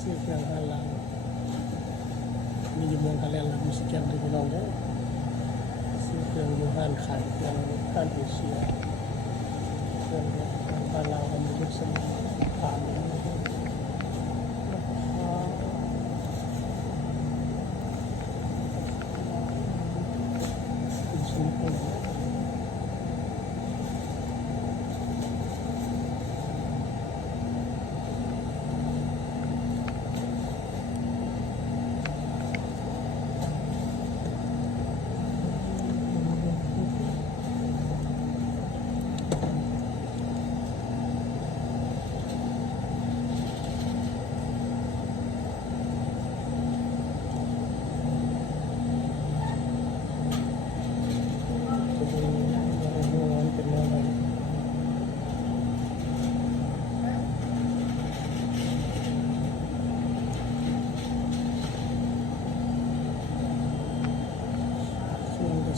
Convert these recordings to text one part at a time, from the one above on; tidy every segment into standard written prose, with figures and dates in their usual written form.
ซื้อเครื่องพันลังมีอยู่เมืองกาแลนด์มีสแกนด้วยพี่น้องเด้อซื้อเครื่องอยู่ห้านขายเครื่องห้านเอเชียเครื่องบ้านเรามันยุคสมัยผ่านมาเป็นชิ้นเป็น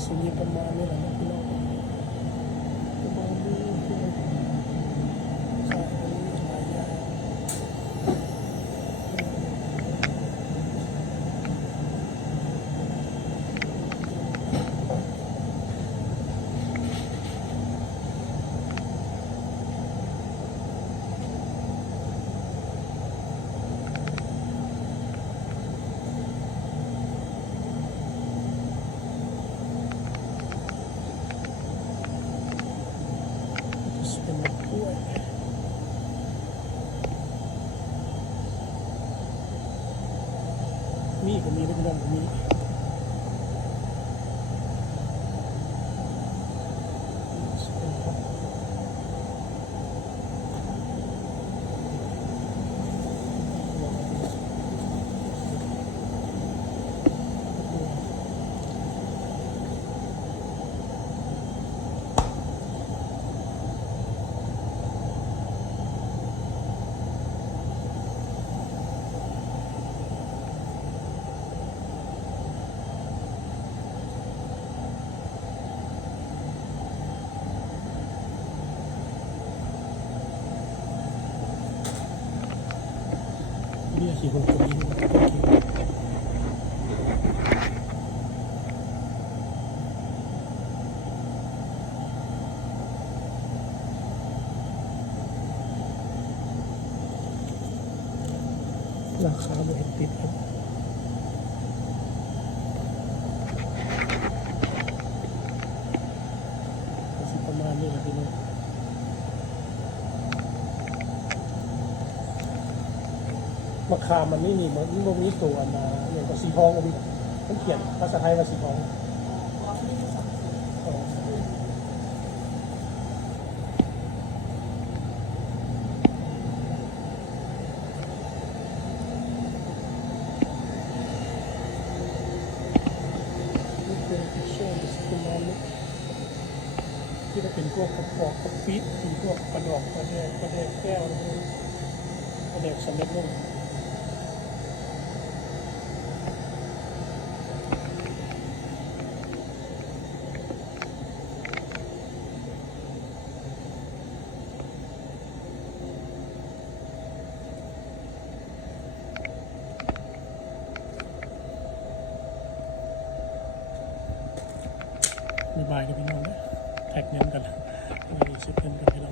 สิ่งนี้ประมาณนี้แหละนะพี่น้องประมาณนี้คือขายหลายอย่างเป็นมะกล้วยมีก็มีนะพี่น้องมีกี่คนคนนี้ราคาไม่เห็นติดครับประมาณนี้แหละพี่น้องมะขามมันไม่มีมันไม่มีตัวมาอย่างกับสีทองก็มีมันเขียนภาษาไทยว่าสีทองที่จะเป็นพวกกระป๋องกระปิเป็นพวกกระดอกกระแดกแก้วกระแดกสำเร็จรูปมีบายกับพี่น้องนะแท็กเงินกันมีสิบเงินกันพี่น้อง